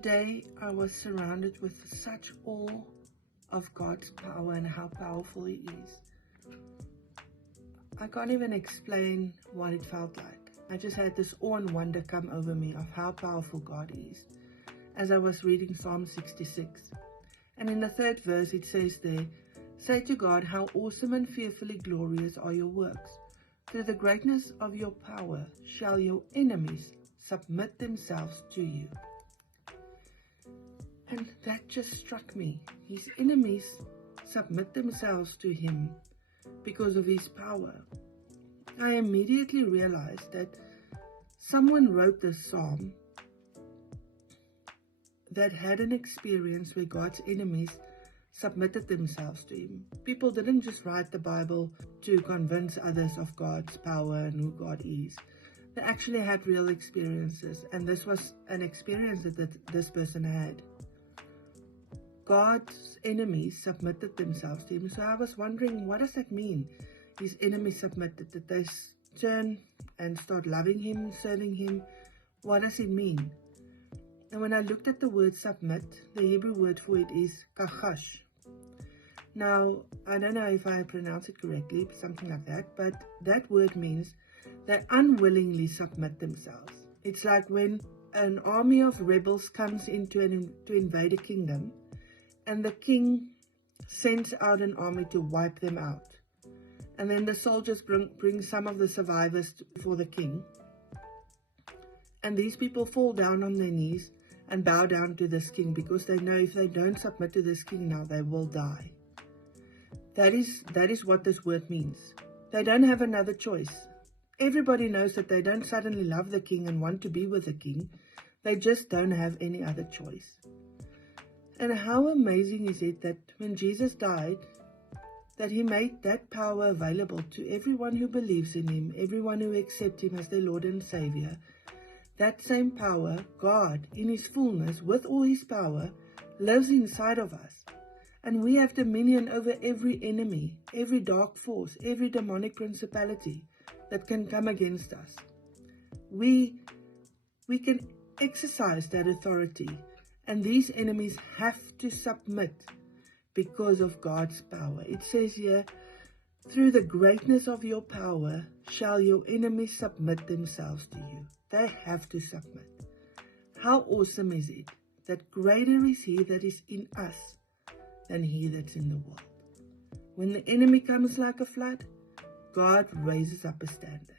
Today I was surrounded with such awe of God's power and how powerful He is. I can't even explain what it felt like. I just had this awe and wonder come over me of how powerful God is as I was reading Psalm 66. And in the 3rd verse it says there, "Say to God, how awesome and fearfully glorious are your works. Through the greatness of your power shall your enemies submit themselves to you." And that just struck me. His enemies submit themselves to Him because of His power. I immediately realized that someone wrote this psalm that had an experience where God's enemies submitted themselves to Him. People didn't just write the Bible to convince others of God's power and who God is. They actually had real experiences, and this was an experience that this person had. God's enemies submitted themselves to Him. So I was wondering, what does that mean? His enemies submitted, that they turn and start loving Him, serving Him. What does it mean? And when I looked at the word submit, the Hebrew word for it is kachash. Now, I don't know if I pronounce it correctly, something like that, but that word means they unwillingly submit themselves. It's like when an army of rebels comes in to invade a kingdom, and the king sends out an army to wipe them out. And then the soldiers bring some of the survivors before the king. And these people fall down on their knees and bow down to this king because they know if they don't submit to this king now, they will die. That is what this word means. They don't have another choice. Everybody knows that they don't suddenly love the king and want to be with the king. They just don't have any other choice. And how amazing is it that when Jesus died, that He made that power available to everyone who believes in Him, everyone who accepts Him as their Lord and Savior. That same power, God, in His fullness, with all His power, lives inside of us. And we have dominion over every enemy, every dark force, every demonic principality that can come against us. We can exercise that authority. And these enemies have to submit because of God's power. It says here, "Through the greatness of your power shall your enemies submit themselves to you." They have to submit. How awesome is it that greater is He that is in us than he that's in the world. When the enemy comes like a flood, God raises up a standard.